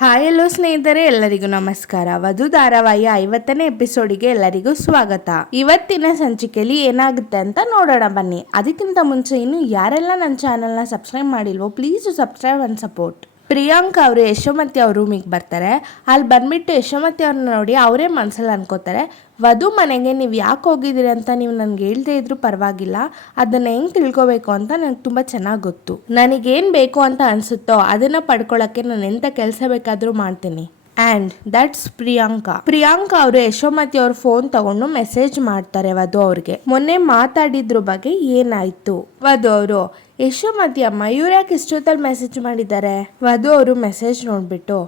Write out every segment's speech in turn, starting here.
Hi ಎಲ್ಲೋ ಸ್ನೇಹಿತರೆ, ಎಲ್ಲರಿಗೂ ನಮಸ್ಕಾರ. ವಧು ಧಾರಾವಾಹಿಯ 50ನೇ ಎಪಿಸೋಡಿಗೆ ಎಲ್ಲರಿಗೂ ಸ್ವಾಗತ. ಇವತ್ತಿನ ಸಂಚಿಕೆಯಲ್ಲಿ ಏನಾಗುತ್ತೆ ಅಂತ ನೋಡೋಣ ಬನ್ನಿ. ಅದಕ್ಕಿಂತ ಮುಂಚೆ ಇನ್ನು ಯಾರೆಲ್ಲ ನನ್ನ ಚಾನಲ್ನ ಸಬ್ಸ್ಕ್ರೈಬ್ ಮಾಡಿಲ್ವೋ please subscribe and support. Priyanka ಅವರು ಯಶೋಮತಿ ಅವ್ರ ರೂಮಿಗೆ ಬರ್ತಾರೆ. ಅಲ್ಲಿ ಬಂದ್ಬಿಟ್ಟು ಯಶೋಮತಿ ಅವ್ರನ್ನ ನೋಡಿ ಅವರೇ ಮನಸ್ಸಲ್ಲಿ ಅನ್ಕೋತಾರೆ, ವಧು ಮನೆಗೆ ನೀವು ಯಾಕೆ ಹೋಗಿದ್ದೀರಿ ಅಂತ ನೀವು ನನಗೆ ಹೇಳ್ದೇ ಇದ್ರೂ ಪರವಾಗಿಲ್ಲ, ಅದನ್ನು ಹೆಂಗೆ ತಿಳ್ಕೊಬೇಕು ಅಂತ ನನಗೆ ತುಂಬ ಚೆನ್ನಾಗಿ ಗೊತ್ತು. ನನಗೇನು ಬೇಕು ಅಂತ ಅನಿಸುತ್ತೋ ಅದನ್ನು ಪಡ್ಕೊಳ್ಳೋಕ್ಕೆ ನಾನು ಎಂಥ ಕೆಲಸ ಬೇಕಾದರೂ ಮಾಡ್ತೀನಿ. ಆ್ಯಂಡ್ ದಟ್ಸ್ ಪ್ರಿಯಾಂಕಾ ಅವರು ಯಶೋಮತಿ ಅವ್ರ ಫೋನ್ ತಗೊಂಡು ಮೆಸೇಜ್ ಮಾಡ್ತಾರೆ ವಧು ಅವ್ರಿಗೆ. ಮೊನ್ನೆ ಮಾತಾಡಿದ್ರ ಬಗ್ಗೆ ಏನಾಯ್ತು? ವಧು ಅವರು, ಯಶೋಮತಿ ಅಮ್ಮ ಇವ್ರು ಯಾಕೆ ಇಷ್ಟೊತ್ತಲ್ಲಿ ಮೆಸೇಜ್ ಮಾಡಿದ್ದಾರೆ? ವಧು ಅವರು ಮೆಸೇಜ್ ನೋಡ್ಬಿಟ್ಟು,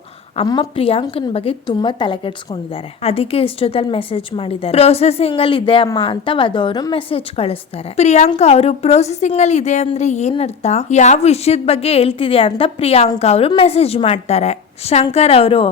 ಅಮ್ಮ ಪ್ರಿಯಾಂಕನ್ ಬಗ್ಗೆ ತುಂಬಾ ತಲೆ ಕೆಡ್ಸ್ಕೊಂಡಿದ್ದಾರೆ, ಅದಕ್ಕೆ ಇಷ್ಟೊತ್ತಲ್ಲಿ ಮೆಸೇಜ್ ಮಾಡಿದ್ದಾರೆ, ಪ್ರೊಸೆಸಿಂಗ್ ಅಲ್ಲಿ ಇದೆ ಅಮ್ಮ ಅಂತ ವಧು ಅವರು ಮೆಸೇಜ್ ಕಳಿಸ್ತಾರೆ. ಪ್ರಿಯಾಂಕಾ ಅವರು, ಪ್ರೊಸೆಸಿಂಗ್ ಅಲ್ಲಿ ಇದೆ ಅಂದ್ರೆ ಏನರ್ಥ, ಯಾವ ವಿಷಯದ ಬಗ್ಗೆ ಹೇಳ್ತಿದ್ಯಾ ಅಂತ ಪ್ರಿಯಾಂಕಾ ಅವರು ಮೆಸೇಜ್ ಮಾಡ್ತಾರೆ. ಶಂಕರ್ ಅವರು,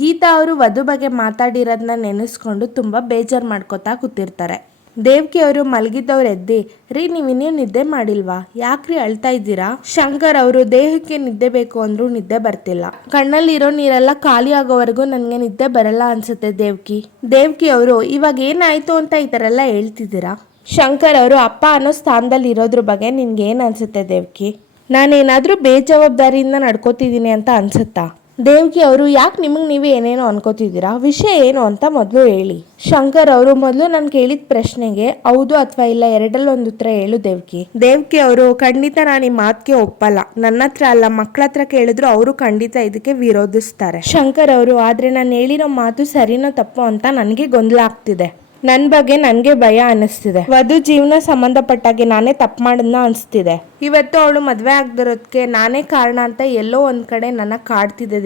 ಗೀತಾ ಅವರು ವಧು ಬಗ್ಗೆ ಮಾತಾಡಿರೋದನ್ನ ನೆನೆಸ್ಕೊಂಡು ತುಂಬಾ ಬೇಜಾರು ಮಾಡ್ಕೋತಾ ಕೂತಿರ್ತಾರೆ. ದೇವ್ಕಿ ಅವರು ಮಲಗಿದ್ದವ್ರು ಎದ್ದಿ, ರೀ ನೀವು ಇನ್ನೂ ನಿದ್ದೆ ಮಾಡಿಲ್ವಾ, ಯಾಕ್ರಿ ಅಳ್ತಾ ಇದ್ದೀರಾ? ಶಂಕರ್ ಅವರು, ದೇಹಕ್ಕೆ ನಿದ್ದೆ ಬೇಕು ಅಂದ್ರೂ ನಿದ್ದೆ ಬರ್ತಿಲ್ಲ, ಕಣ್ಣಲ್ಲಿರೋ ನೀರೆಲ್ಲ ಖಾಲಿ ಆಗೋವರೆಗೂ ನನಗೆ ನಿದ್ದೆ ಬರಲ್ಲ ಅನ್ಸುತ್ತೆ ದೇವ್ಕಿ ಅವರು, ಇವಾಗ ಏನಾಯ್ತು ಅಂತ ಈ ಥರ ಎಲ್ಲ ಹೇಳ್ತಿದ್ದೀರಾ? ಶಂಕರ್ ಅವರು, ಅಪ್ಪ ಅನ್ನೋ ಸ್ಥಾನದಲ್ಲಿ ಇರೋದ್ರ ಬಗ್ಗೆ ನಿನ್ಗೆ ಏನು ಅನ್ಸುತ್ತೆ ದೇವ್ಕಿ? ನಾನೇನಾದರೂ ಬೇಜವಾಬ್ದಾರಿಯಿಂದ ನಡ್ಕೋತಿದ್ದೀನಿ ಅಂತ ಅನ್ಸುತ್ತಾ? ದೇವ್ಕಿ ಅವರು, ಯಾಕೆ ನಿಮಗೆ ನೀವೇ ಏನೇನೋ ಅನ್ಕೋತಿದ್ದೀರಾ, ವಿಷಯ ಏನು ಅಂತ ಮೊದಲು ಹೇಳಿ. ಶಂಕರ್ ಅವರು, ಮೊದಲು ನಾನು ಕೇಳಿದ ಪ್ರಶ್ನೆಗೆ ಹೌದು ಅಥವಾ ಇಲ್ಲ ಎರಡಲ್ಲೊಂದು ಉತ್ತರ ಹೇಳು ದೇವ್ಕಿ ಅವರು, ಖಂಡಿತ ನಾನು ಈ ಮಾತಿಗೆ ಒಪ್ಪಲ್ಲ, ನನ್ನ ಹತ್ರ ಅಲ್ಲ ಮಕ್ಕಳ ಹತ್ರ ಕೇಳಿದ್ರು ಅವರು ಖಂಡಿತ ಇದಕ್ಕೆ ವಿರೋಧಿಸ್ತಾರೆ. ಶಂಕರ್ ಅವರು, ಆದ್ರೆ ನಾನು ಹೇಳಿರೋ ಮಾತು ಸರಿನೋ ತಪ್ಪೋ ಅಂತ ನನಗೆ ಗೊಂದಲ ಆಗ್ತಿದೆ, ನನ್ನ ಬಗ್ಗೆ ನನಗೆ ಭಯ ಅನ್ನಿಸ್ತಿದೆ, ವಧು ಜೀವನ ಸಂಬಂಧಪಟ್ಟಾಗೆ ನಾನೇ ತಪ್ಪು ಮಾಡೋದನ್ನ ಅನಿಸ್ತಿದೆ, ಇವತ್ತು ಅವಳು ಮದುವೆ ಆಗದಿರೋದಕ್ಕೆ ನಾನೇ ಕಾರಣ ಅಂತ ಎಲ್ಲೋ ಒಂದ್ ಕಡೆ ನನ್ನ ಕಾಡ್ತಿದೆ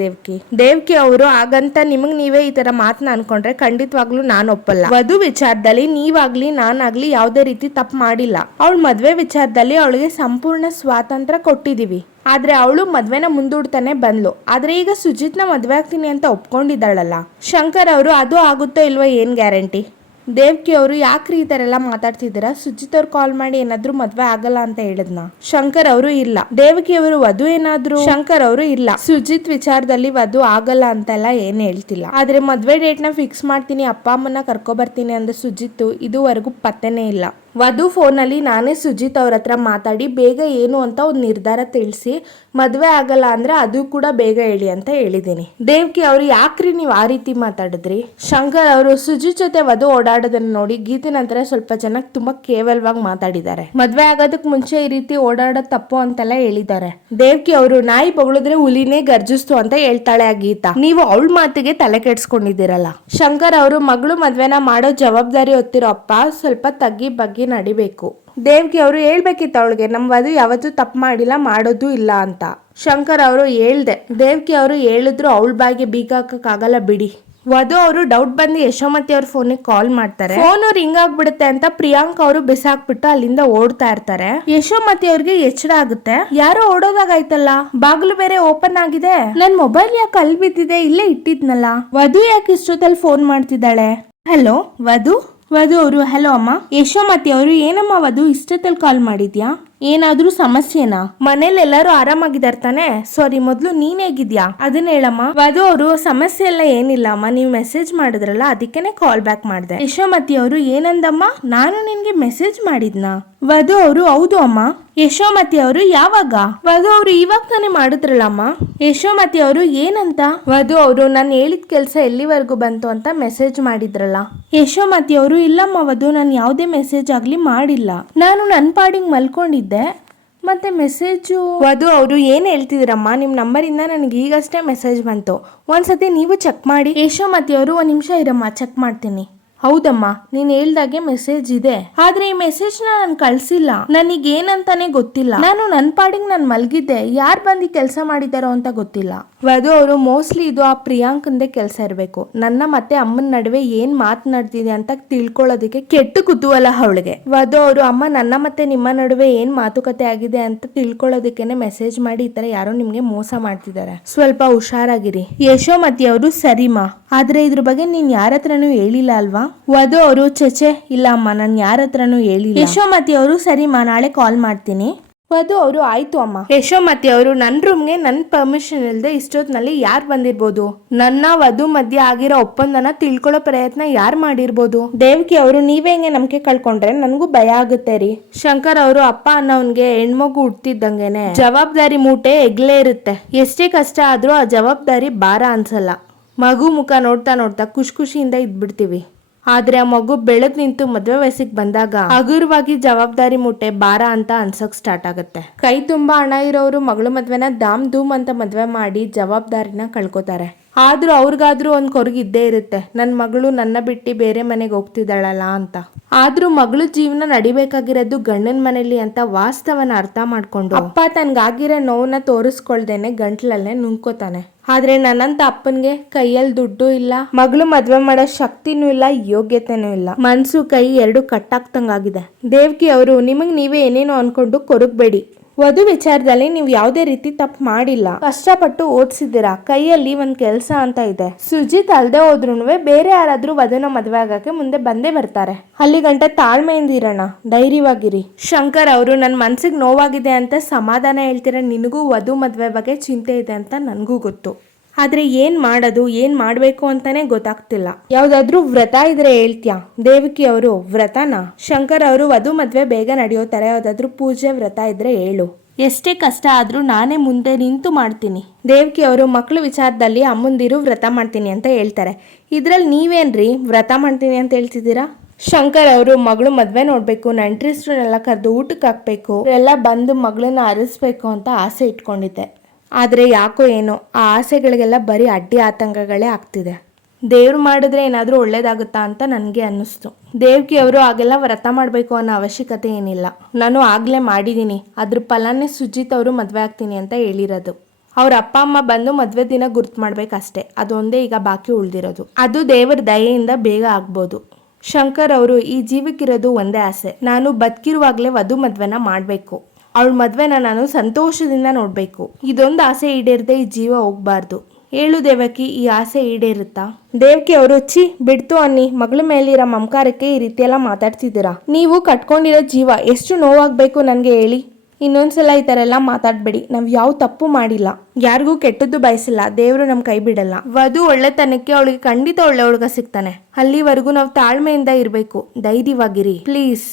ದೇವ್ಕಿ ಅವರು, ಹಾಗಂತ ನಿಮಗ್ ನೀವೇ ಈ ತರ ಮಾತನ್ನ ಅನ್ಕೊಂಡ್ರೆ ಖಂಡಿತವಾಗ್ಲೂ ನಾನು ಒಪ್ಪಲ್ಲ. ವಧು ವಿಚಾರದಲ್ಲಿ ನೀವಾಗ್ಲಿ ನಾನಾಗ್ಲಿ ಯಾವುದೇ ರೀತಿ ತಪ್ಪು ಮಾಡಿಲ್ಲ. ಅವಳ ಮದ್ವೆ ವಿಚಾರದಲ್ಲಿ ಅವಳಿಗೆ ಸಂಪೂರ್ಣ ಸ್ವಾತಂತ್ರ್ಯ ಕೊಟ್ಟಿದೀವಿ, ಆದ್ರೆ ಅವಳು ಮದ್ವೆನ ಮುಂದೂಡ್ತಾನೆ ಬಂದ್ಲು. ಆದ್ರೆ ಈಗ ಸುಜಿತ್ನ ಮದ್ವೆ ಆಗ್ತೀನಿ ಅಂತ ಒಪ್ಕೊಂಡಿದ್ದಾಳಲ್ಲ. ಶಂಕರ್ ಅವರು, ಅದು ಆಗುತ್ತೋ ಇಲ್ವೋ ಏನ್ ಗ್ಯಾರಂಟಿ? ದೇವ್ಕಿ ಅವರು, ಯಾಕ್ರಿ ಈ ತರ ಎಲ್ಲ ಮಾತಾಡ್ತಿದ್ದೀರಾ, ಸುಜಿತ್ ಅವ್ರು ಕಾಲ್ ಮಾಡಿ ಏನಾದ್ರು ಮದ್ವೆ ಆಗಲ್ಲ ಅಂತ ಹೇಳಿದ್ನ? ಶಂಕರ್ ಅವರು, ಇಲ್ಲ. ದೇವ್ಕಿ ಅವರು, ವಧು ಏನಾದ್ರು? ಶಂಕರ್ ಅವರು, ಇಲ್ಲ, ಸುಜಿತ್ ವಿಚಾರದಲ್ಲಿ ವಧು ಆಗಲ್ಲ ಅಂತೆಲ್ಲ ಏನ್ ಹೇಳ್ತಿಲ್ಲ, ಆದ್ರೆ ಮದ್ವೆ ಡೇಟ್ ನ ಫಿಕ್ಸ್ ಮಾಡ್ತೀನಿ, ಅಪ್ಪ ಅಮ್ಮನ ಕರ್ಕೊ ಬರ್ತೀನಿ ಅಂದ ಸುಜಿತ್ ಇದುವರೆಗೂ ಪತ್ತೆನೇ ಇಲ್ಲ. ವಧು ಫೋನಲ್ಲಿ ನಾನೇ ಸುಜಿತ್ ಅವ್ರ ಹತ್ರ ಮಾತಾಡಿ ಬೇಗ ಏನು ಅಂತ ಒಂದು ನಿರ್ಧಾರ ತಿಳಿಸಿ ಮದ್ವೆ ಆಗಲ್ಲ ಅಂದ್ರೆ ಅದು ಕೂಡ ಬೇಗ ಹೇಳಿ ಅಂತ ಹೇಳಿದ್ದೀನಿ. ದೇವ್ಕಿ ಅವರು, ಯಾಕ್ರಿ ನೀವು ಆ ರೀತಿ ಮಾತಾಡಿದ್ರಿ? ಶಂಕರ್ ಅವರು, ಸುಜಿತ್ ಜೊತೆ ವಧು ಓಡಾಡೋದನ್ನ ನೋಡಿ ಗೀತೆ ನಂತರ ಸ್ವಲ್ಪ ಜನ ತುಂಬಾ ಕೇವಲವಾಗಿ ಮಾತಾಡಿದ್ದಾರೆ, ಮದ್ವೆ ಆಗೋದಕ್ ಮುಂಚೆ ಈ ರೀತಿ ಓಡಾಡೋದ್ ತಪ್ಪು ಅಂತೆಲ್ಲ ಹೇಳಿದ್ದಾರೆ. ದೇವ್ಕಿ ಅವರು, ನಾಯಿ ಬೊಗಳಿದ್ರೆ ಹುಲಿನೇ ಗರ್ಜಿಸ್ತು ಅಂತ ಹೇಳ್ತಾಳೆ ಆ ಗೀತಾ, ನೀವು ಅವಳ ಮಾತಿಗೆ ತಲೆ ಕೆಡ್ಸ್ಕೊಂಡಿದ್ದೀರಲ್ಲ. ಶಂಕರ್ ಅವರು, ಮಗಳು ಮದ್ವೆನ ಮಾಡೋ ಜವಾಬ್ದಾರಿ ಹೊತ್ತಿರೋ ಅಪ್ಪ ಸ್ವಲ್ಪ ತಗ್ಗಿ ಬಗ್ಗಿ ನಡಿಬೇಕು. ದೇವ್ಕಿ ಅವರು, ಹೇಳ್ಬೇಕಿತ್ತು ಅವಳಿಗೆ ನಮ್ ವಧು ಯಾವತ್ತೂ ತಪ್ಪು ಮಾಡಿಲ್ಲ, ಮಾಡೋದು ಇಲ್ಲ ಅಂತ. ಶಂಕರ್ ಅವರು, ಹೇಳ್ದೆ. ದೇವ್ಕಿ ಅವರು, ಹೇಳಿದ್ರು ಅವಳ ಬಾಯಿಗೆ ಬೀಗ ಹಾಕಕ್ಕಾಗಲ್ಲ ಬಿಡಿ. ವಧು ಅವರು ಡೌಟ್ ಬಂದು ಯಶೋಮತಿ ಅವ್ರ ಫೋನಿಗೆ ಕಾಲ್ ಮಾಡ್ತಾರೆ. ಫೋನ್ ರಿಂಗ್ ಆಗ್ಬಿಡುತ್ತೆ ಅಂತ ಪ್ರಿಯಾಂಕಾ ಅವರು ಬಿಸಾಕ್ಬಿಟ್ಟು ಅಲ್ಲಿಂದ ಓಡ್ತಾ ಇರ್ತಾರೆ. ಯಶೋಮತಿ ಅವ್ರಿಗೆ ಎಚ್ಚರ ಆಗುತ್ತೆ, ಯಾರೋ ಓಡೋದಾಗಾಯ್ತಲ್ಲ, ಬಾಗಿಲು ಬೇರೆ ಓಪನ್ ಆಗಿದೆ, ನನ್ ಮೊಬೈಲ್ ಯಾಕೆ ಅಲ್ಲಿ ಬಿದ್ದಿದೆ, ಇಲ್ಲೇ ಇಟ್ಟಿದ್ನಲ್ಲ, ವಧು ಯಾಕೆ ಇಷ್ಟೊತ್ತಲ್ಲಿ ಫೋನ್ ಮಾಡ್ತಿದ್ದಾಳೆ? ಹಲೋ ವಧು ಅವರು, ಹಲೋ ಅಮ್ಮ. ಯಶೋಮತಿ ಅವರು, ಏನಮ್ಮ ವಧು ಇಷ್ಟೊತ್ತಲ್ಲಿ ಕಾಲ್ ಮಾಡಿದ್ಯಾ, ಏನಾದ್ರೂ ಸಮಸ್ಯೆನಾ? ಮನೇಲಿ ಎಲ್ಲರೂ ಆರಾಮಾಗಿದಾರ ತಾನೆ? ಸಾರಿ, ಮೊದ್ಲು ನೀನ್ ಹೇಗಿದ್ಯಾ ಅದನ್ನ ಹೇಳಮ್ಮ. ವಧು ಅವರು, ಸಮಸ್ಯೆ ಎಲ್ಲ ಏನಿಲ್ಲ ಅಮ್ಮ, ನೀವು ಮೆಸೇಜ್ ಮಾಡಿದ್ರಲ್ಲ ಅದಕ್ಕೇನೆ ಕಾಲ್ ಬ್ಯಾಕ್ ಮಾಡಿದೆ. ಯಶೋಮತಿ ಅವರು, ಏನಂದಮ್ಮ, ನಾನು ನಿನ್ಗೆ ಮೆಸೇಜ್ ಮಾಡಿದ್ನಾ? ವಧು ಅವರು, ಹೌದು ಅಮ್ಮ. ಯಶೋಮತಿ ಅವರು, ಯಾವಾಗ? ವಧು ಅವರು, ಇವಾಗ ತಾನೇ ಮಾಡಿದ್ರಲ್ಲ ಅಮ್ಮ. ಯಶೋಮತಿ ಅವರು, ಏನಂತ? ವಧು ಅವರು, ನಾನು ಹೇಳಿದ ಕೆಲಸ ಎಲ್ಲಿವರೆಗೂ ಬಂತು ಅಂತ ಮೆಸೇಜ್ ಮಾಡಿದ್ರಲ್ಲ. ಯಶೋಮತಿ ಅವರು, ಇಲ್ಲಮ್ಮ ವಧು, ನಾನು ಯಾವುದೇ ಮೆಸೇಜ್ ಆಗ್ಲಿ ಮಾಡಿಲ್ಲ, ನಾನು ನನ್ನ ಪಾಡಿಗೆ ಮಲ್ಕೊಂಡಿದ್ದೆ, ಮತ್ತೆ ಮೆಸೇಜು. ವಧು ಅವರು, ಏನ್ ಹೇಳ್ತಿದ್ದೀರಮ್ಮ, ನಿಮ್ ನಂಬರಿಂದ ನನಗೆ ಈಗಷ್ಟೇ ಮೆಸೇಜ್ ಬಂತು, ಒಂದ್ಸತಿ ನೀವು ಚೆಕ್ ಮಾಡಿ. ಯಶೋಮತಿ ಅವರು, ಒಂದ್ ನಿಮಿಷ ಇರಮ್ಮ, ಚೆಕ್ ಮಾಡ್ತೀನಿ. ಹೌದಮ್ಮ, ನೀನ್ ಹೇಳ್ದಾಗೆ ಮೆಸೇಜ್ ಇದೆ, ಆದ್ರೆ ಈ ಮೆಸೇಜ್ ನಾನು ಕಳ್ಸಿಲ್ಲ, ನನಗೇನಂತಾನೆ ಗೊತ್ತಿಲ್ಲ, ನಾನು ನನ್ನ ಪಾಡಿಗೆ ನಾನು ಮಲ್ಗಿದ್ದೆ, ಯಾರು ಬಂದು ಕೆಲಸ ಮಾಡಿದಾರೋ ಅಂತ ಗೊತ್ತಿಲ್ಲ. ವಧು ಅವರು, ಮೋಸ್ಟ್ಲಿ ಇದು ಆ ಪ್ರಿಯಾಂಕಂದೇ ಕೆಲಸ ಇರಬೇಕು, ನನ್ನ ಮತ್ತೆ ಅಮ್ಮನ ನಡುವೆ ಏನ್ ಮಾತನಾಡ್ತಿದೆ ಅಂತ ತಿಳ್ಕೊಳ್ಳೋದಕ್ಕೆ ಕೆಟ್ಟ ಕುತೂಹಲ ಅವಳಿಗೆ. ವಧು ಅವರು, ಅಮ್ಮ ನನ್ನ ಮತ್ತೆ ನಿಮ್ಮ ನಡುವೆ ಏನ್ ಮಾತುಕತೆ ಆಗಿದೆ ಅಂತ ತಿಳ್ಕೊಳ್ಳೋದಕ್ಕೇನೆ ಮೆಸೇಜ್ ಮಾಡಿ ಈ ತರ ಯಾರೋ ನಿಮ್ಗೆ ಮೋಸ ಮಾಡ್ತಿದ್ದಾರೆ, ಸ್ವಲ್ಪ ಹುಷಾರಾಗಿರಿ. ಯಶೋಮತಿ ಅವರು, ಸರಿಮಾ, ಆದ್ರೆ ಇದ್ರ ಬಗ್ಗೆ ನೀನ್ ಯಾರ ಹತ್ರನೂ ಹೇಳಿಲ್ಲ ಅಲ್ವಾ? ವಧು ಅವರು, ಚಚೆ ಇಲ್ಲ ಅಮ್ಮ, ನಾನು ಯಾರ ಹತ್ರನೂ ಹೇಳಿಲ್ಲ. ಯಶೋಮತಿ ಅವರು, ಸರಿಮಾ, ನಾಳೆ ಕಾಲ್ ಮಾಡ್ತೀನಿ. ವಧು ಅವರು ಆಯ್ತು ಅಮ್ಮ. ಯಶೋಮತಿ ಅವರು ನನ್ನ ರೂಮ್ಗೆ ನನ್ನ ಪರ್ಮಿಷನ್ ಇಲ್ಲದೆ ಇಷ್ಟೊತ್ತಿನಲ್ಲಿ ಯಾರು ಬಂದಿರ್ಬೋದು? ನನ್ನ ವಧು ಮಧ್ಯೆ ಆಗಿರೋ ಒಪ್ಪಂದನ ತಿಳ್ಕೊಳ್ಳೋ ಪ್ರಯತ್ನ ಯಾರು ಮಾಡಿರ್ಬೋದು? ದೇವಕಿ ಅವರು ನೀವೇ ಹೆಂಗೆ ನಂಬಿಕೆ ಕಳ್ಕೊಂಡ್ರೆ ನನಗೂ ಭಯ ಆಗುತ್ತೆ ರೀ. ಶಂಕರ್ ಅವರು ಅಪ್ಪ ಅನ್ನೋನ್ಗೆ ಹೆಣ್ಮಗು ಹುಟ್ಟಿದ್ದಂಗೆನೆ ಜವಾಬ್ದಾರಿ ಮೂಟೆ ಎಗ್ಲೇ ಇರುತ್ತೆ. ಎಷ್ಟೇ ಕಷ್ಟ ಆದ್ರೂ ಆ ಜವಾಬ್ದಾರಿ ಭಾರ ಅನ್ಸಲ್ಲ. ಮಗು ಮುಖ ನೋಡ್ತಾ ನೋಡ್ತಾ ಖುಷಿಯಿಂದ ಇದ್ಬಿಡ್ತೀವಿ. ಆದ್ರೆ ಆ ಮಗು ಬೆಳೆದ್ ನಿಂತು ಮದ್ವೆ ವಯಸ್ಸಿಗೆ ಬಂದಾಗ ಹಗುರವಾಗಿ ಜವಾಬ್ದಾರಿ ಮುಟ್ಟೆ ಭಾರ ಅಂತ ಅನ್ಸಕ್ ಸ್ಟಾರ್ಟ್ ಆಗುತ್ತೆ. ಕೈ ತುಂಬಾ ಹಣ ಇರೋರು ಮಗಳು ಮದ್ವೆನ ಧಾಮ್ ಧೂಮ್ ಅಂತ ಮದ್ವೆ ಮಾಡಿ ಜವಾಬ್ದಾರಿನ ಕಳ್ಕೊತಾರೆ. ಆದ್ರೂ ಅವ್ರಿಗಾದ್ರೂ ಒಂದ್ ಕೊರಗಿದ್ದೇ ಇರುತ್ತೆ, ನನ್ ಮಗಳು ನನ್ನ ಬಿಟ್ಟು ಬೇರೆ ಮನೆಗೆ ಹೋಗ್ತಿದ್ದಾಳಲ್ಲ ಅಂತ. ಆದ್ರೂ ಮಗಳು ಜೀವನ ನಡಿಬೇಕಾಗಿರೋದು ಗಂಡನ ಮನೇಲಿ ಅಂತ ವಾಸ್ತವನ ಅರ್ಥ ಮಾಡ್ಕೊಂಡು ಅಪ್ಪ ತನ್ಗಾಗಿರೋ ನೋವನ್ನ ತೋರಿಸ್ಕೊಳ್ದೇನೆ ಗಂಟ್ಲಲ್ಲೇ ನುಂಗ್ಕೋತಾನೆ. ಆದ್ರೆ ನನ್ನಂತ ಅಪ್ಪನ್ಗೆ ಕೈಯಲ್ಲಿ ದುಡ್ಡು ಇಲ್ಲ, ಮಗಳು ಮದ್ವೆ ಮಾಡೋ ಶಕ್ತಿನೂ ಇಲ್ಲ, ಯೋಗ್ಯತೆನೂ ಇಲ್ಲ. ಮನ್ಸು ಕೈ ಎರಡು ಕಟ್ಟಾಗ್ತಂಗಾಗಿದೆ. ದೇವ್ಕಿ ಅವರು ನಿಮಗ್ ನೀವೇ ಏನೇನೋ ಅನ್ಕೊಂಡು ಕೊರಗಬೇಡಿ. ವಧು ವಿಚಾರದಲ್ಲಿ ನೀವು ಯಾವುದೇ ರೀತಿ ತಪ್ಪು ಮಾಡಿಲ್ಲ. ಕಷ್ಟಪಟ್ಟು ಓದಿಸಿದ್ದೀರಾ, ಕೈಯಲ್ಲಿ ಒಂದ್ ಕೆಲ್ಸ ಅಂತ ಇದೆ. ಸುಜಿತ್ ಅಲ್ದೆ ಹೋದ್ರುನುವೆ ಬೇರೆ ಯಾರಾದ್ರೂ ವಧುನ ಮದ್ವೆ ಆಗಕ್ಕೆ ಮುಂದೆ ಬಂದೇ ಬರ್ತಾರೆ. ಅಲ್ಲಿ ಗಂಟ ತಾಳ್ಮೆಯಿಂದ ಇರೋಣ, ಧೈರ್ಯವಾಗಿರಿ. ಶಂಕರ್ ಅವರು ನನ್ನ ಮನ್ಸಿಗೆ ನೋವಾಗಿದೆ ಅಂತ ಸಮಾಧಾನ ಹೇಳ್ತೀರ. ನಿನಗೂ ವಧು ಮದ್ವೆ ಬಗ್ಗೆ ಚಿಂತೆ ಇದೆ ಅಂತ ನನಗೂ ಗೊತ್ತು. ಆದ್ರೆ ಏನ್ ಮಾಡೋದು, ಏನ್ ಮಾಡ್ಬೇಕು ಅಂತಾನೆ ಗೊತ್ತಾಗ್ತಿಲ್ಲ. ಯಾವ್ದಾದ್ರು ವ್ರತ ಇದ್ರೆ ಹೇಳ್ತೀಯಾ? ದೇವಕಿ ಅವರು ವ್ರತನಾ? ಶಂಕರ್ ಅವರು ವಧು ಮದ್ವೆ ಬೇಗ ನಡೆಯೋ ತರ ಯಾವ್ದಾದ್ರು ಪೂಜೆ ವ್ರತ ಇದ್ರೆ ಹೇಳು. ಎಷ್ಟೇ ಕಷ್ಟ ಆದ್ರೂ ನಾನೇ ಮುಂದೆ ನಿಂತು ಮಾಡ್ತೀನಿ. ದೇವಕಿ ಅವರು ಮಕ್ಳು ವಿಚಾರದಲ್ಲಿ ಅಮ್ಮಂದಿರು ವ್ರತ ಮಾಡ್ತೀನಿ ಅಂತ ಹೇಳ್ತಾರೆ. ಇದ್ರಲ್ಲಿ ನೀವೇನ್ರಿ ವ್ರತ ಮಾಡ್ತೀನಿ ಅಂತ ಹೇಳ್ತಿದ್ದೀರಾ? ಶಂಕರ್ ಅವರು ಮಗಳು ಮದ್ವೆ ನೋಡ್ಬೇಕು, ನೆಂಟ್ರಿಸ್ಟ್ರನ್ನೆಲ್ಲ ಕರೆದು ಊಟಕ್ಕೆ ಹಾಕ್ಬೇಕು, ಎಲ್ಲ ಬಂದು ಮಗಳನ್ನ ಅರಸ್ಬೇಕು ಅಂತ ಆಸೆ ಇಟ್ಕೊಂಡಿದ್ದೆ. ಆದರೆ ಯಾಕೋ ಏನೋ ಆ ಆಸೆಗಳಿಗೆಲ್ಲ ಬರೀ ಅಡ್ಡಿ ಆತಂಕಗಳೇ ಆಗ್ತಿದೆ. ದೇವ್ರು ಮಾಡಿದ್ರೆ ಏನಾದರೂ ಒಳ್ಳೇದಾಗುತ್ತಾ ಅಂತ ನನಗೆ ಅನ್ನಿಸ್ತು. ದೇವ್ಕಿ ಅವರು ಆಗೆಲ್ಲ ವ್ರತ ಮಾಡಬೇಕು ಅನ್ನೋ ಅವಶ್ಯಕತೆ ಏನಿಲ್ಲ. ನಾನು ಆಗಲೇ ಮಾಡಿದ್ದೀನಿ. ಅದ್ರ ಫಲನೇ ಸುಜಿತ್ ಅವರು ಮದುವೆ ಆಗ್ತೀನಿ ಅಂತ ಹೇಳಿರೋದು. ಅವ್ರ ಅಪ್ಪ ಅಮ್ಮ ಬಂದು ಮದುವೆ ದಿನ ಗುರ್ತು ಮಾಡ್ಬೇಕಷ್ಟೇ. ಅದೊಂದೇ ಈಗ ಬಾಕಿ ಉಳಿದಿರೋದು. ಅದು ದೇವರ ದಯೆಯಿಂದ ಬೇಗ ಆಗ್ಬೋದು. ಶಂಕರ್ ಅವರು ಈ ಜೀವಕ್ಕಿರೋದು ಒಂದೇ ಆಸೆ, ನಾನು ಬದುಕಿರುವಾಗಲೇ ವಧು ಮದ್ವೆನ ಮಾಡಬೇಕು. ಅವಳ ಮದ್ವೆನ ನಾನು ಸಂತೋಷದಿಂದ ನೋಡ್ಬೇಕು. ಇದೊಂದು ಆಸೆ ಈಡೇರದೆ ಈ ಜೀವ ಹೋಗ್ಬಾರ್ದು. ಹೇಳು ದೇವಕಿ, ಈ ಆಸೆ ಈಡೇರುತ್ತಾ? ದೇವಕಿ ಅವರು ಬಿಡ್ತು ಅನ್ನಿ. ಮಗಳ ಮೇಲಿರೋ ಮಮಕಾರಕ್ಕೆ ಈ ರೀತಿ ಎಲ್ಲ ಮಾತಾಡ್ತಿದ್ದೀರಾ? ನೀವು ಕಟ್ಕೊಂಡಿರೋ ಜೀವ ಎಷ್ಟು ನೋವಾಗ್ಬೇಕು ನನ್ಗೆ ಹೇಳಿ. ಇನ್ನೊಂದ್ಸಲ ಈ ತರ ಎಲ್ಲ ಮಾತಾಡ್ಬೇಡಿ. ನಾವ್ ಯಾವ ತಪ್ಪು ಮಾಡಿಲ್ಲ, ಯಾರಿಗೂ ಕೆಟ್ಟದ್ದು ಬಯಸಿಲ್ಲ. ದೇವ್ರು ನಮ್ ಕೈ ಬಿಡಲ್ಲ. ವಧು ಒಳ್ಳೆತನಕ್ಕೆ ಅವಳಿಗೆ ಖಂಡಿತ ಒಳ್ಳೆ ಹುಡುಗ ಸಿಗ್ತಾನೆ. ಅಲ್ಲಿವರೆಗೂ ನಾವು ತಾಳ್ಮೆಯಿಂದ ಇರ್ಬೇಕು, ಧೈರ್ಯವಾಗಿರಿ ಪ್ಲೀಸ್.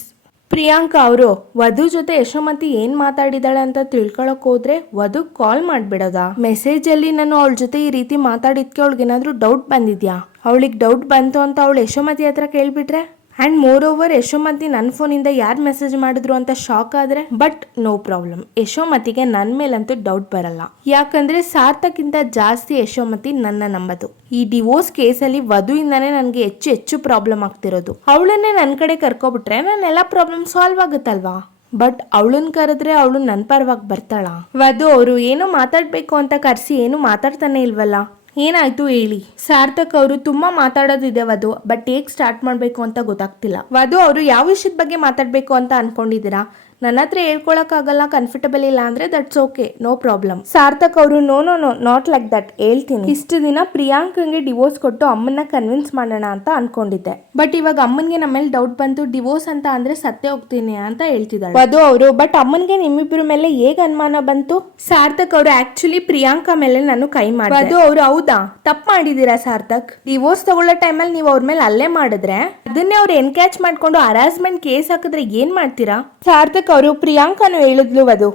ಪ್ರಿಯಾಂಕಾ ಅವರು ವಧು ಜೊತೆ ಯಶೋಮತಿ ಏನ್ ಮಾತಾಡಿದಾಳೆ ಅಂತ ತಿಳ್ಕೊಳಕ್ ಹೋದ್ರೆ ವಧು ಕಾಲ್ ಮಾಡ್ಬಿಡೋದಾ? ಮೆಸೇಜ್ ಅಲ್ಲಿ ನಾನು ಅವಳ ಜೊತೆ ಈ ರೀತಿ ಮಾತಾಡಿದ್ಕೆ ಅವಳಿಗೇನಾದ್ರೂ ಡೌಟ್ ಬಂದಿದ್ಯಾ? ಅವಳಿಗೆ ಡೌಟ್ ಬಂತು ಅಂತ ಅವಳು ಯಶೋಮತಿ ಹತ್ರ ಕೇಳ್ಬಿಟ್ರೆ, ಆ್ಯಂಡ್ ಮೋರ್ ಓವರ್ ಯಶೋಮತಿ ನನ್ನ ಫೋನಿಂದ ಯಾರು ಮೆಸೇಜ್ ಮಾಡಿದ್ರು ಅಂತ ಶಾಕ್ ಆದರೆ? ಬಟ್ ನೋ ಪ್ರಾಬ್ಲಮ್, ಯಶೋಮತಿಗೆ ನನ್ನ ಮೇಲಂತೂ ಡೌಟ್ ಬರಲ್ಲ. ಯಾಕಂದ್ರೆ ಸಾರ್ಥಕ್ಕಿಂತ ಜಾಸ್ತಿ ಯಶೋಮತಿ ನನ್ನ ನಂಬದು. ಈ ಡಿವೋರ್ಸ್ ಕೇಸಲ್ಲಿ ವಧುವಿಂದಾನೇ ನನಗೆ ಹೆಚ್ಚು ಪ್ರಾಬ್ಲಮ್ ಆಗ್ತಿರೋದು. ಅವಳನ್ನೇ ನನ್ನ ಕಡೆ ಕರ್ಕೊಬಿಟ್ರೆ ನನ್ನೆಲ್ಲ ಪ್ರಾಬ್ಲಮ್ ಸಾಲ್ವ್ ಆಗುತ್ತಲ್ವಾ? ಬಟ್ ಅವಳನ್ನ ಕರೆದ್ರೆ ಅವಳು ನನ್ನ ಪರವಾಗಿ ಬರ್ತಾಳ? ವಧು ಅವರು ಏನೋ ಮಾತಾಡ್ಬೇಕು ಅಂತ ಕರೆಸಿ ಏನು ಮಾತಾಡ್ತಾನೆ ಇಲ್ವಲ್ಲ? ಏನಾಯ್ತು ಹೇಳಿ. ಸಾರ್ಥಕ್ ಅವರು ತುಂಬಾ ಮಾತಾಡೋದಿದೆ ವಧು, ಬಟ್ ಹೇಗ್ ಸ್ಟಾರ್ಟ್ ಮಾಡ್ಬೇಕು ಅಂತ ಗೊತ್ತಾಗ್ತಿಲ್ಲ. ವಧು ಅವರು ಯಾವ ವಿಷಯದ ಬಗ್ಗೆ ಮಾತಾಡ್ಬೇಕು ಅಂತ ಅನ್ಕೊಂಡಿದ್ದೀರಾ? ನನ್ನ ಹತ್ರ ಹೇಳ್ಕೊಳಕ್ಕಾಗಲ್ಲ, ಕಂಫರ್ಟಬಲ್ ಇಲ್ಲ ಅಂದ್ರೆ that's okay, no problem. Sarthak ಅವರು no no no not like that ಹೇಳ್ತೀನಿ. ಇಷ್ಟು ದಿನ ಪ್ರಿಯಾಂಕಂಗೆ ಡಿವೋರ್ಸ್ ಕೊಟ್ಟು ಅಮ್ಮನ್ನ ಕನ್ವಿನ್ಸ್ ಮಾಡೋಣ ಅಂತ ಅನ್ಕೊಂಡಿದ್ದೆ. ಬಟ್ ಇವಾಗ ಅಮ್ಮನ್ಗೆ ನಮ್ಮ ಮೇಲೆ ಡೌಟ್ ಬಂತು. ಡಿವೋರ್ಸ್ ಅಂತ ಅಂದ್ರೆ ಸತ್ತೇ ಹೋಗ್ತೀನಿ ಅಂತ ಹೇಳ್ತಿದ್ದಾಳೆ ವಧು ಅವರು. ಬಟ್ ಅಮ್ಮನ್ಗೆ ನಿಮ್ಮಿಬ್ಬರ ಮೇಲೆ ಹೇಗ್ ಅನುಮಾನ ಬಂತು? ಸಾರ್ಥಕ್ ಅವರು ಆಕ್ಚುಲಿ ಪ್ರಿಯಾಂಕಾ ಮೇಲೆ ನಾನು ಕೈ ಮಾಡಿದೆ. ವಧು ಅವರು ಹೌದಾ? ತಪ್ಪು ಮಾಡಿದೀರಾ ಸಾರ್ಥಕ್? ಡಿವೋರ್ಸ್ ತಗೊಳ್ಳೋ ಟೈಮಲ್ಲಿ ನೀವು ಅವ್ರ ಮೇಲೆ ಅಲ್ಲೇ ಮಾಡಿದ್ರೆ ಅದನ್ನೇ ಅವ್ರು ಎನ್ಕ್ಯಾಚ್ ಮಾಡ್ಕೊಂಡು ಹರಾಸ್ಮೆಂಟ್ ಕೇಸ್ ಹಾಕಿದ್ರೆ ಏನ್ ಮಾಡ್ತೀರಾ? ಸಾರ್ಥಕ್ ಅವರು ಪ್ರಿಯಾಂಕಾನು ಹೇಳಿದ್ಲು ವಧು,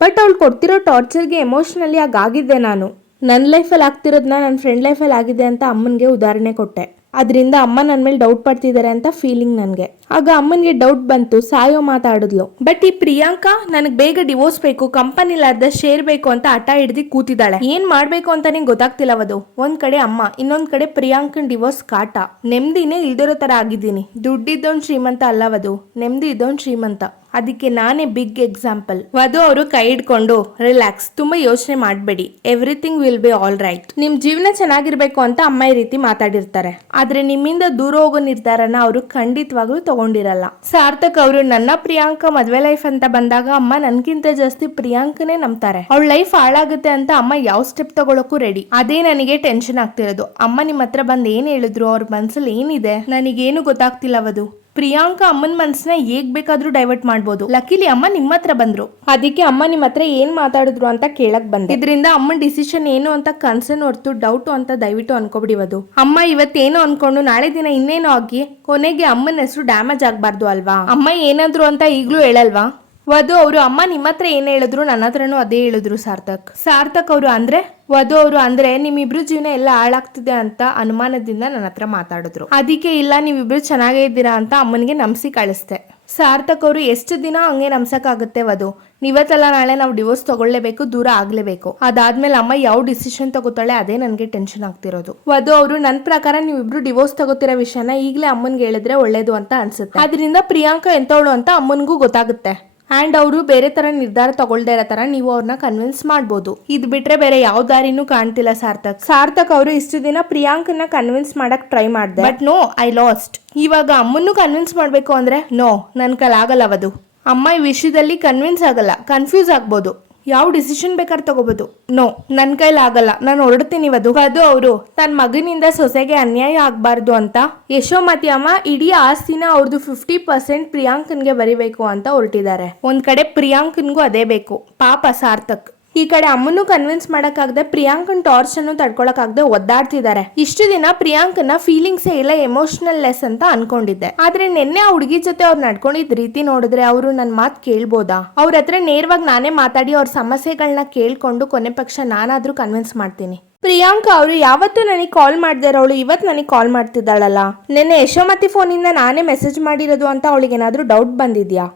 ಬಟ್ ಅವಳು ಕೊಡ್ತಿರೋ ಟಾರ್ಚರ್ಗೆ ಎಮೋಷನಲಿ ಆಗಿದ್ದೆ ನಾನು. ನನ್ನ ಲೈಫಲ್ಲಿ ಆಗ್ತಿರೋದನ್ನ ನನ್ನ ಫ್ರೆಂಡ್ ಲೈಫಲ್ಲಿ ಆಗಿದೆ ಅಂತ ಅಮ್ಮನಿಗೆ ಉದಾಹರಣೆ ಕೊಟ್ಟೆ. ಅದರಿಂದ ಅಮ್ಮ ನನ್ನ ಮೇಲೆ ಡೌಟ್ ಪಡ್ತಿದ್ದಾರೆ ಅಂತ ಫೀಲಿಂಗ್ ನನಗೆ. ಆಗ ಅಮ್ಮನಿಗೆ ಡೌಟ್ ಬಂತು, ಸಾಯೋ ಮಾತಾಡಿದ್ಲು. ಬಟ್ ಈ ಪ್ರಿಯಾಂಕಾ ನನಗೆ ಬೇಗ ಡಿವೋರ್ಸ್ ಬೇಕು, ಕಂಪನಿಲಿ ಅರ್ಧ ಶೇರ್ ಬೇಕು ಅಂತ ಹಠ ಹಿಡ್ದು ಕೂತಿದ್ದಾಳೆ. ಏನ್ ಮಾಡ್ಬೇಕು ಅಂತಾನೆ ಗೊತ್ತಾಗ್ತಿಲ್ಲ ವಧು. ಒಂದ್ ಕಡೆ ಅಮ್ಮ, ಇನ್ನೊಂದ್ ಕಡೆ ಪ್ರಿಯಾಂಕನ್ ಡಿವೋರ್ಸ್ ಕಾಟ. ನೆಮ್ಮದಿನೇ ಇಲ್ದಿರೋ ತರ ಆಗಿದ್ದೀನಿ. ದುಡ್ಡಿದ್ದವನ್ ಶ್ರೀಮಂತ ಅಲ್ಲ ವಧು, ನೆಮ್ಮದಿ ಇದ್ದವನ್ ಶ್ರೀಮಂತ. ಅದಕ್ಕೆ ನಾನೇ ಬಿಗ್ ಎಕ್ಸಾಂಪಲ್. ವಧು ಅವರು ಕೈ ಹಿಡ್ಕೊಂಡು ರಿಲ್ಯಾಕ್ಸ್, ತುಂಬಾ ಯೋಚನೆ ಮಾಡಬೇಡಿ, everything will be all right. ನಿಮ್ ಜೀವನ ಚೆನ್ನಾಗಿರ್ಬೇಕು ಅಂತ ಅಮ್ಮ ಈ ರೀತಿ ಮಾತಾಡಿರ್ತಾರೆ. ಆದ್ರೆ ನಿಮ್ಮಿಂದ ದೂರ ಹೋಗೋ ನಿರ್ಧಾರನ ಅವರು ಖಂಡಿತವಾಗ್ಲೂ ತಗೊಂಡಿರಲ್ಲ. ಸಾರ್ಥಕ್ ಅವರು ನನ್ನ ಪ್ರಿಯಾಂಕಾ ಮದ್ವೆ ಲೈಫ್ ಅಂತ ಬಂದಾಗ ಅಮ್ಮ ನನ್ಗಿಂತ ಜಾಸ್ತಿ ಪ್ರಿಯಾಂಕನೇ ನಂಬ್ತಾರೆ. ಅವಳ ಲೈಫ್ ಹಾಳಾಗುತ್ತೆ ಅಂತ ಅಮ್ಮ ಯಾವ ಸ್ಟೆಪ್ ತಗೊಳಕ್ಕೂ ರೆಡಿ. ಅದೇ ನನಗೆ ಟೆನ್ಷನ್ ಆಗ್ತಿರೋದು. ಅಮ್ಮ ನಿಮ್ಮ ಹತ್ರ ಬಂದ್ ಏನ್ ಹೇಳಿದ್ರು, ಅವ್ರ ಮನ್ಸಲ್ಲಿ ಏನಿದೆ ನನಗೇನು ಗೊತ್ತಾಗ್ತಿಲ್ಲ ವಧು. ಪ್ರಿಯಾಂಕಾ ಅಮ್ಮನ ಮನ್ಸನ್ನ ಹೇಗ್ ಬೇಕಾದ್ರೂ ಡೈವರ್ಟ್ ಮಾಡ್ಬೋದು. ಲಕಿಲಿ ಅಮ್ಮ ನಿಮ್ಮ ಹತ್ರ ಬಂದ್ರು, ಅದಕ್ಕೆ ಅಮ್ಮ ನಿಮ್ಮ ಹತ್ರ ಏನ್ ಮಾತಾಡಿದ್ರು ಅಂತ ಕೇಳಕ್ ಬಂದೆ. ಇದರಿಂದ ಅಮ್ಮನ ಡಿಸಿಷನ್ ಏನು ಅಂತ ಕನ್ಸರ್ನ್ ಹೊರತು ಡೌಟ್ ಅಂತ ದಯವಿಟ್ಟು ಅನ್ಕೊಬಿಡಿವದು. ಅಮ್ಮ ಇವತ್ತೇನು ಅನ್ಕೊಂಡು ನಾಳೆ ದಿನ ಇನ್ನೇನು ಆಗಿ ಕೊನೆಗೆ ಅಮ್ಮನ ಹೆಸರು ಡ್ಯಾಮೇಜ್ ಆಗ್ಬಾರ್ದು ಅಲ್ವಾ. ಅಮ್ಮ ಏನಾದ್ರು ಅಂತ ಈಗ್ಲೂ ಹೇಳಲ್ವಾ. ವಧು ಅವರು ಅಮ್ಮ ನಿಮ್ಮ ಹತ್ರ ಏನ್ ಹೇಳಿದ್ರು ನನ್ನ ಹತ್ರನೂ ಅದೇ ಹೇಳಿದ್ರು ಸಾರ್ಥಕ್ ಅವರು ಅಂದ್ರೆ ವಧು ಅವರು ಅಂದ್ರೆ ನಿಮ್ಮಿಬ್ರು ಜೀವನ ಎಲ್ಲ ಹಾಳಾಗ್ತಿದೆ ಅಂತ ಅನುಮಾನದಿಂದ ನನ್ನ ಹತ್ರ ಮಾತಾಡಿದ್ರು. ಅದಕ್ಕೆ ಇಲ್ಲ ನೀವಿಬ್ರು ಚೆನ್ನಾಗೇ ಇದ್ದೀರಾ ಅಂತ ಅಮ್ಮನಿಗೆ ನಂಬಿಸಿ ಕಳಿಸ್ದೆ. ಸಾರ್ಥಕ್ ಅವರು ಎಷ್ಟು ದಿನ ಹಂಗೆ ನಂಬ್ಸಕ್ಕಾಗುತ್ತೆ ವಧು. ಇವತ್ತಲ್ಲ ನಾಳೆ ನಾವು ಡಿವೋರ್ಸ್ ತಗೊಳ್ಳೇಬೇಕು, ದೂರ ಆಗ್ಲೇಬೇಕು. ಅದಾದ್ಮೇಲೆ ಅಮ್ಮ ಯಾವ ಡಿಸಿಷನ್ ತಗೋತಾಳೆ ಅದೇ ನನಗೆ ಟೆನ್ಷನ್ ಆಗ್ತಿರೋದು. ವಧು ಅವರು ನನ್ನ ಪ್ರಕಾರ ನೀವಿಬ್ರು ಡಿವೋರ್ಸ್ ತಗೋತಿರೋ ವಿಷಯನ ಈಗಲೇ ಅಮ್ಮನ್ಗೆ ಹೇಳಿದ್ರೆ ಒಳ್ಳೇದು ಅಂತ ಅನ್ಸುತ್ತೆ. ಅದರಿಂದ ಪ್ರಿಯಾಂಕಾ ಎಂತವಳು ಅಂತ ಅಮ್ಮನಿಗೂ ಗೊತ್ತಾಗುತ್ತೆ. ಅಂಡ್ ಅವರು ಬೇರೆ ತರ ನಿರ್ಧಾರ ತಗೊಳ್ದೇ ಇರೋ ತರ ನೀವು ಅವ್ರನ್ನ ಕನ್ವಿನ್ಸ್ ಮಾಡ್ಬೋದು. ಇದ್ ಬಿಟ್ರೆ ಬೇರೆ ಯಾವ ದಾರಿನೂ ಕಾಣ್ತಿಲ್ಲ ಸಾರ್ಥಕ್ ಅವರು ಇಷ್ಟು ದಿನ ಪ್ರಿಯಾಂಕನ್ನ ಕನ್ವಿನ್ಸ್ ಮಾಡಕ್ ಟ್ರೈ ಮಾಡ್ದೆ, ಬಟ್ ನೋ, ಐ ಲಾಸ್ಟ್. ಇವಾಗ ಅಮ್ಮನ್ನು ಕನ್ವಿನ್ಸ್ ಮಾಡ್ಬೇಕು ಅಂದ್ರೆ ನೋ, ನನ್ ಕೈಲಾಗಲ್ಲ ವಧು. ಅಮ್ಮ ಈ ವಿಷಯದಲ್ಲಿ ಕನ್ವಿನ್ಸ್ ಆಗಲ್ಲ, ಕನ್ಫ್ಯೂಸ್ ಆಗ್ಬೋದು. ಯಾವ ಡಿಸಿಷನ್ ಬೇಕಾದ್ರೆ ತಗೋಬಹುದು. ನೋ, ನನ್ ಕೈಲಾಗಲ್ಲ, ನಾನು ಹೊರಡ್ತೀನಿ ವಧು ಅವರು ತನ್ನ ಮಗನಿಂದ ಸೊಸೆಗೆ ಅನ್ಯಾಯ ಆಗ್ಬಾರ್ದು ಅಂತ ಯಶೋಮತಿ ಅಮ್ಮ ಇಡೀ ಆಸ್ತಿನ ಅವ್ರದ್ದು 50% ಪ್ರಿಯಾಂಕನ್ಗೆ ಬರಿಬೇಕು ಅಂತ ಹೊರಟಿದ್ದಾರೆ. ಒಂದ್ ಕಡೆ ಪ್ರಿಯಾಂಕನ್ಗೂ ಅದೇ ಬೇಕು. ಪಾಪ ಸಾರ್ಥಕ್ ಈ ಕಡೆ ಅಮ್ಮನ್ನು ಕನ್ವಿನ್ಸ್ ಮಾಡಕ್ಕಾಗದೆ ಪ್ರಿಯಾಂಕನ್ ಟಾರ್ಚ್ ಅನ್ನು ತಡ್ಕೊಳಕ್ಕಾಗದೆ ಒದ್ದಾಡ್ತಿದ್ದಾರೆ. ಇಷ್ಟು ದಿನ ಪ್ರಿಯಾಂಕನ ಫೀಲಿಂಗ್ಸೇ ಇಲ್ಲ, ಎಮೋಷನಲ್ ಲೆಸ್ ಅಂತ ಅನ್ಕೊಂಡಿದ್ದೆ. ಆದ್ರೆ ನಿನ್ನೆ ಆ ಹುಡುಗಿ ಜೊತೆ ಅವ್ರು ನಡ್ಕೊಂಡಿದ್ ರೀತಿ ನೋಡಿದ್ರೆ ಅವರು ನನ್ ಮಾತು ಕೇಳ್ಬೋದಾ? ಅವ್ರ ಹತ್ರ ನೇರವಾಗಿ ನಾನೇ ಮಾತಾಡಿ ಅವ್ರ ಸಮಸ್ಯೆಗಳನ್ನ ಕೇಳ್ಕೊಂಡು ಕೊನೆ ಪಕ್ಷ ನಾನಾದ್ರೂ ಕನ್ವಿನ್ಸ್ ಮಾಡ್ತೀನಿ. ಪ್ರಿಯಾಂಕಾ ಅವರು ಯಾವತ್ತೂ ನನಗೆ ಕಾಲ್ ಮಾಡದೇ ಇರೋಳು ಇವತ್ತು ನನಗೆ ಕಾಲ್ ಮಾಡ್ತಿದ್ದಾಳಲ್ಲ. ನಿನ್ನೆ ಯಶೋಮತಿ ಫೋನಿಂದ ನಾನೇ ಮೆಸೇಜ್ ಮಾಡಿರೋದು ಅಂತ ಅವಳಿಗೆ ಏನಾದ್ರೂ ಡೌಟ್ ಬಂದಿದ್ಯಾ?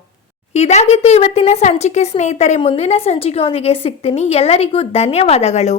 ಇದಾಗಿತ್ತು ಇವತ್ತಿನ ಸಂಚಿಕೆ ಸ್ನೇಹಿತರೆ. ಮುಂದಿನ ಸಂಚಿಕೆಯೊಂದಿಗೆ ಸಿಗ್ತೀನಿ. ಎಲ್ಲರಿಗೂ ಧನ್ಯವಾದಗಳು.